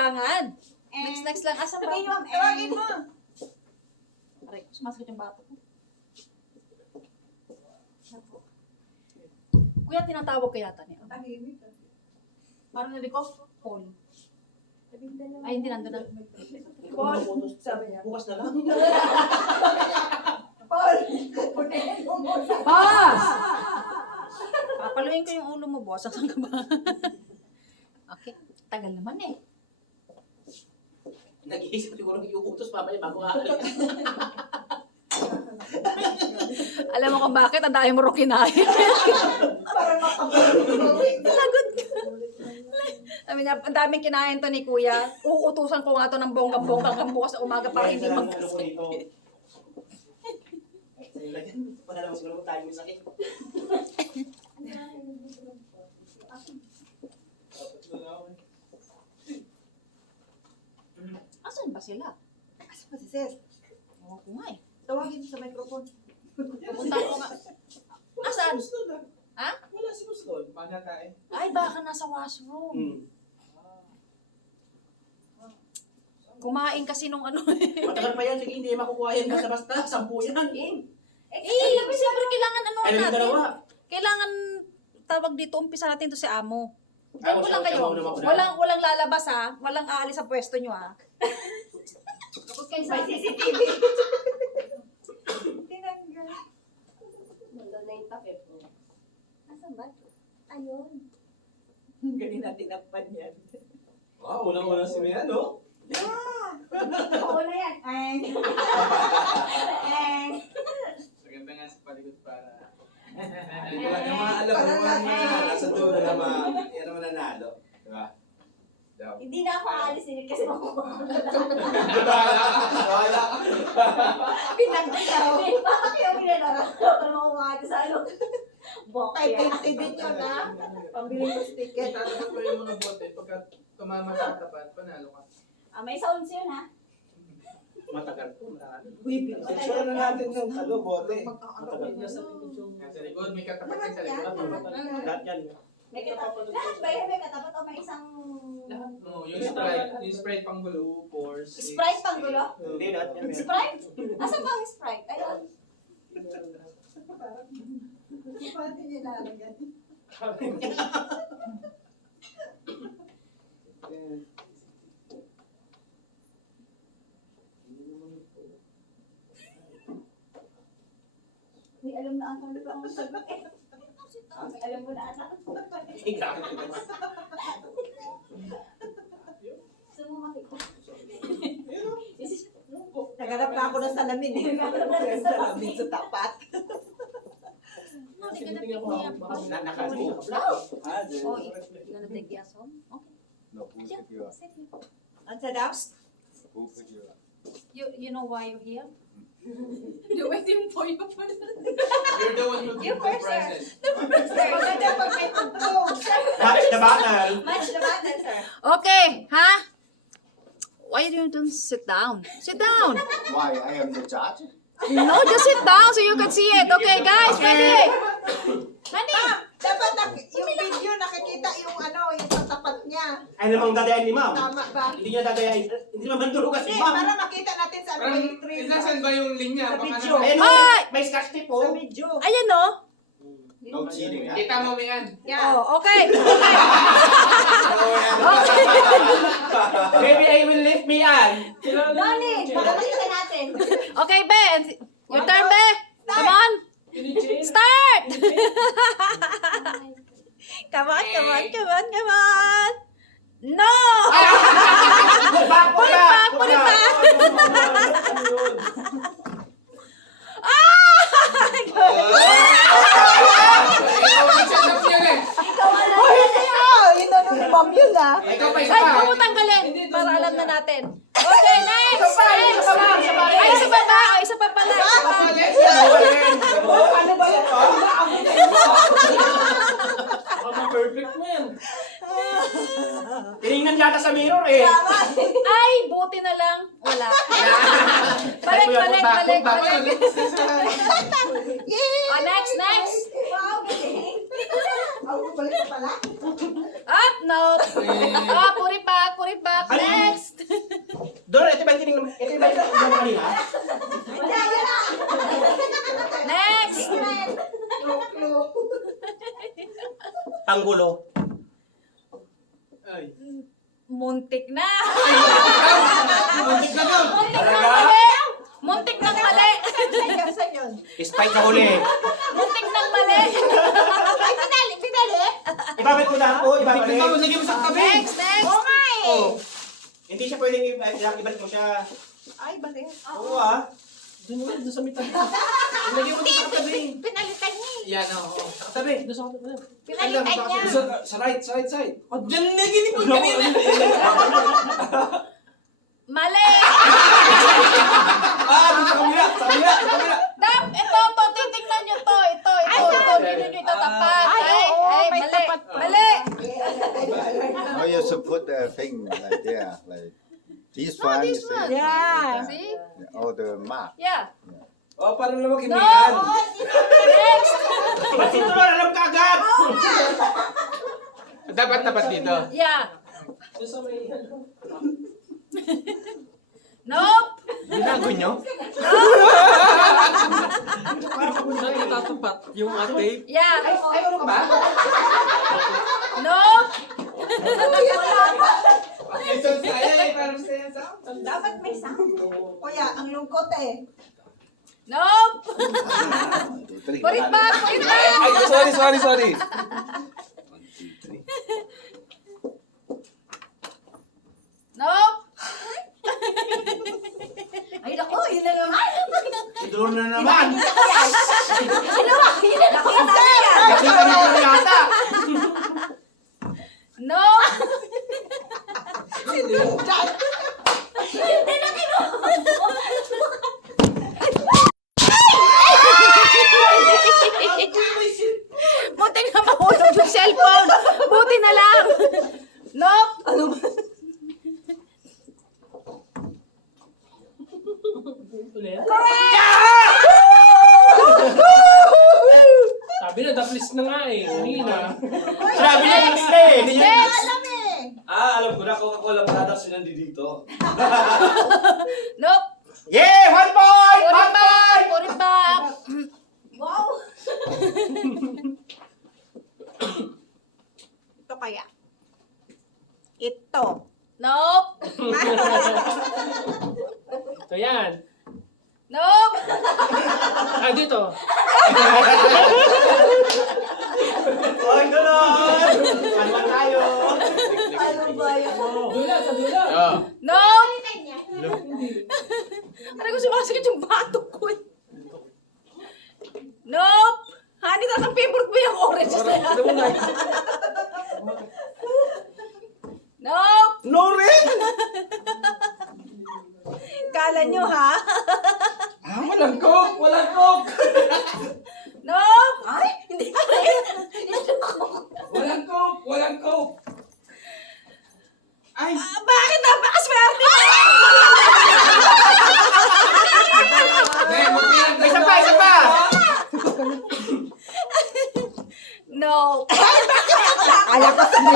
kailangan. Next lang. Asa ba? Sabihin mo, tawagin mo. Aray, sumasakit yung bato ko. Kuya, tinatawag ka yata niya. Parang nari ko, Paul. Ay, hindi nandun na. Paul, sabi niya. Bukas na lang. Paul, punin mo muna. Boss! Papaluin ko yung ulo mo, boss. Saan ka ba? Okay. Tagal naman eh. Nag-iisip siguro yung utos mamaya bago aalis. Alam mo kung bakit? Ang dami mo rin kinain. Para makapagpapawin. Lagot ka. Sabi niya, ang daming kinain to ni Kuya. Uutusan ko nga to ng bongga-bongga hanggang bukas na umaga para hindi magkasakit. Wala naman siguro tayo may sakit. Asan ba sila? Asa pa si Sis? Oo ko nga eh. Tawagin mo sa microphone. Pupunta ko nga. Asan? Ha? Wala si Boss doon. Ay, baka nasa washroom. Kumain kasi nung ano eh. Matagal pa yan. Sige, hindi makukuha yan basta-basta. 10 yan. Siyempre kailangan ano Ay, yung natin. dalawa. Kailangan tawag dito, umpisa natin to si Amo. Ay, Diyan mo lang kayo. Walang lalabas ha. Walang aalis sa pwesto nyo ha. Kapag kayo sa May CCTV. Tinanggal. Wala na yung takip. Asan ba? Ayun. Galing natin nakpan yan. Wow, unang-una si Mia, no? Oo na yan. Ay. Ay. Maganda nga sa paligid para... Hindi ko lang yung mga alam yung mga nasa dulo na mga... Yan naman nanalo. Diba? Daw. Hindi na ako aalis din kasi makukuha. Wala. Pinagdilaw. Bakit yung pinanara? Para makukuha ka sa ano? Ay, 50 din yun ha. Pambili ko ticket. Tatapat mo yung mga bote. Pagka tumama sa tapat, panalo ka. May sounds yun ha. Matagal po. Marami. Sure na natin yung bote. Matagal na sa Yan sa likod, may katapat din sa likod. lahat yan. May katapat. Lahat ba yun? May katapat o may isang... No, yung Sprite pang gulo, pores. Sprite pang gulo? Hindi, lahat yan. Sprite? Asan ba ang Sprite? Ayun. Pati niya lalagyan. May alam na ang kami pa ang sagot eh. May alam mo na ata. Eh, grabe ko. Gusto mo makita? Naganap na ako ng salamin eh. Salamin sa tapat. Hindi ka na tigyan. Nakasing ako. Oh, you're gonna take yes home? Okay. No, who Yeah, pick you up? sit here. Ang sadap? Who pick you up? You know why you're here? They're waiting for you for You're the one who You gives the first, sir. prizes. Maganda pag may tugtog. Match the battle. Match the button, sir. Okay, ha? Why you don't sit down? Sit down. Why? I am the judge? No, just sit down so you can see it. Okay, guys, ready? Ready? Dapat yung video nakikita yung ano, yung sa tapat niya. Ay namang dadayan ni ma'am. Tama ba? Hindi niya dadayan. Hindi naman duro kasi Hindi, ma'am. para makita natin sa ano Parang, yung trail. nasan ba yung linya? Sa Baka video. naman. Ayun, Ay! may scotch tape Sa po. video. Ayan, no? No cheating, huh? Kita mo, Mian. Oh, okay. Maybe I will lift me an. No need. Pakakita natin. Okay, Ben. Your turn, Be. Come on. Start. Come on, come on, come on, come on. No! Put back, Put it back, put it back. Ikaw ang sasap yan eh. Oh, hindi ah! Inano ni ma'am yun ah. Ikaw pa isa Ay, pa. huwag mo tanggalin para alam na natin. Okay, next! Isa pa, Next! isa pa, isa pa. Ay, isa pa ba? O, isa pa pala. Isa pa. Ano ba yan? Perfect mo yan. Tinignan yata sa mirror eh. Ay, buti na lang. Wala. Balik, balik, balik, balik. Oh, next, next. Wow, galing. Ako balik pa pala. Up, no. Ah, put it back, put it back. Next! Doon, ito ba yung kanina? Next! Panggulo. Muntik na! Muntik na doon. Muntik ng mali! Muntik ng mali! Saan yun? Spike sa huli. Muntik ng mali! Ay, pinali! Ibabalik mo na ako, ibabalik. Lagyan mo sa tabi. Next! Next! Oo nga eh. Oh. Hindi siya pwedeng ibalik mo siya. Ay, bali. Oo ah. Doon sa may tabi. Lagyan mo sa tabi. Pinalitan niya eh. Yan, oo. Sa tabi. Doon sa tabi. Pinalitan niya. Sa right, side. Diyan na ginipon kanina. Mali! Sa kabila. Dap! Ito, titignan nyo to. Ito. Hindi nyo ito tapat. Ay, oo, may mali. tapat. Mali! Oh, you should put the thing like there, like this No, one. this you see? one. Yeah. See? Oh, the mark. Yeah. Oh, para na No! maghimian. Next! Ba't ito na alam ka agad? Dapat dito. Yeah. Doon sa may Nope! Binago nyo? natatapat yung tape. Yeah. Ay, ano ka ba? Nope! Dapat may sound. Kuya, ang lungkot eh. Nope! 1, 2, 3. Put it back! Put it back! Ay, sorry. 1, 2, 3. Nope! Ay, naku, yun na naman. Doon na naman. Yun na naman. Nakita na ko yata. Nope! Buti na mahulog yung cellphone. Buti na lang. Nope! Ano ba? Sabi na, daplis na nga eh. Kanina. Sabi na yung isla eh. Hindi niya- Next! Alam eh. Alam ko na, Coca-Cola products yun nandito. Nope! Yeah! 1 point! Put it 1 back! point! Put it back! Wow! Ito kaya. Ito. Nope! Ito yan. Nope! Ah, dito. Oy, gano'n! Kalma tayo. Ano ba yan? Dula, sa dula. Nope! Ano ko sumasakit yung batok ko eh. Nope! Honey, tatang favorite mo yung orange na yan. Nope! No rin! Kala nyo ha? Walang coke! Nope! Ay, hindi pa rin. Walang coke! Ay! Bakit napakaswerte? Isa pa! No. Kaya ko sabi.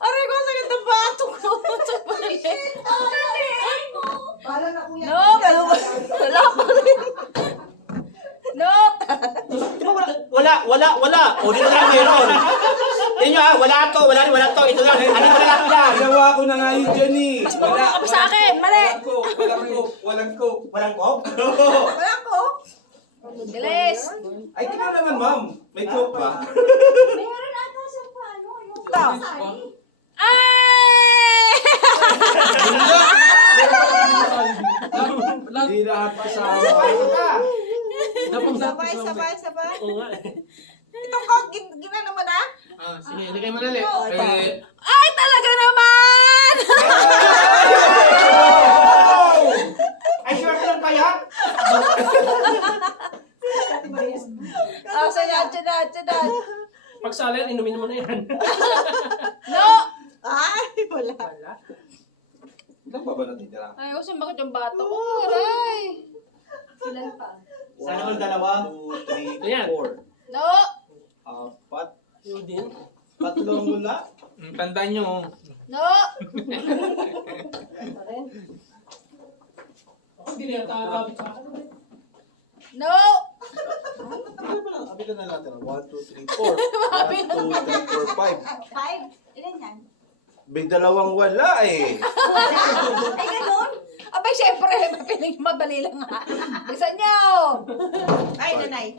Aray ko, sakit ang batok ko. Sa mali. Bala na kuya. Nope! Wala pa rin. Nope! Di ba wala? O, dito lang meron. Tingnan nyo ha, wala to. Ito lang. Ano ko na lang yan? Ginawa ko na nga yun dyan eh. Mas mabuti ka pa sa akin. Mali. Walang coke. Walang ko? Wala ko. Bilis. Ay, tingnan naman, ma'am. May coke ba? Meron ata sa paano, yung Ito. Ay! Hindi lahat kasama. Sabay. Oo nga. Ito ko, ginano mo na? Sige, ilagay mo dali. Ay, talaga naman! Ay, sure ka lang kaya? Oh, sunod. Pagsalan, inumin mo na yan. No! Ay, wala. Ilan pa ba natitira? Ay, sumakit yung bato ko. Aray. Ilan pa? Sana all dalawa. 2, 3, Ayan. 4. No! 4. Yun din. 3 mula. Tandaan nyo, No! Ako hindi na nakakabit sa akin. No! Abitan na natin. 1, 2, 3, 4. 1, 2, 3, 4, 5. 5? Ilan yan? May dalawang wala eh. Ay, ganun? Abay, syempre, mapiling madali lang nga. Bilisan niyo! Ay, nanay.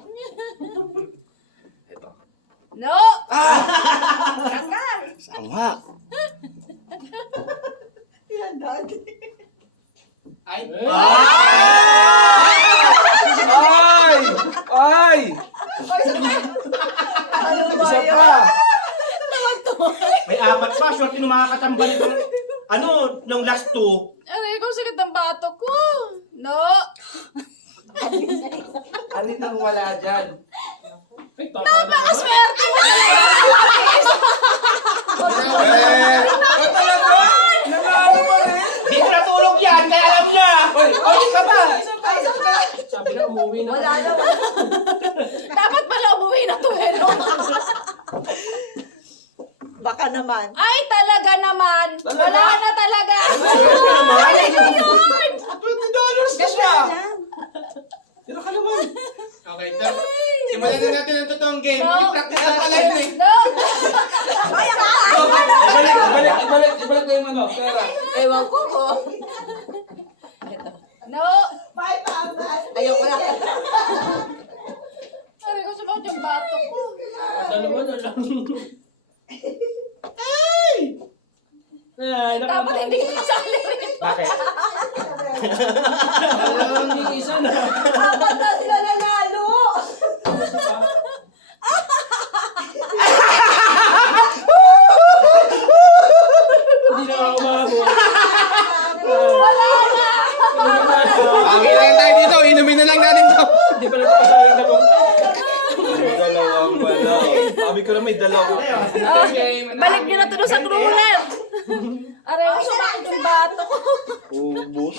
Ito. No! Sama. Yan, daddy. Ay! Ay! Ay! Ano ba Isa yun? pa. May apat pa, short yung makakatambal itong, ano, nung last two. Aray ko, sakit ang bato ko. No! Alin ang wala dyan? Napakaswerte mo! Talaga? Nanalo mo rin? Di ko natulog yan, kaya alam niya! Oy, ka ba? Sabi na umuwi na. Wala na. Dapat pala umuwi na to, eh, no? Baka naman. Ay, talaga naman! Talaga? Wala na talaga! Ay, Ano yun? $20 na siya. Sino ka naman? Okay, simulan na natin ang totoong game. No. I-practice na pala yun eh. No! Ibalik ko yung ano, pera. Ewan ko ko. No! 5,000. Ayoko na. Aray ko, sumakit yung bato ko. Dalawa na lang. Dapat hindi ka kasali rin. Bakit? Hindi isa na. Apat na sila nanalo. Hindi na ako makabot. Wala na! Pangilangin tayo dito, inumin na lang natin to. Hindi pala ito kasali yung dalawang. May dalawang wala. Sabi ko na may dalawang. Game. Balik nyo na to sa cruel. Aray ko, sumakit yung bato ko. Ubus.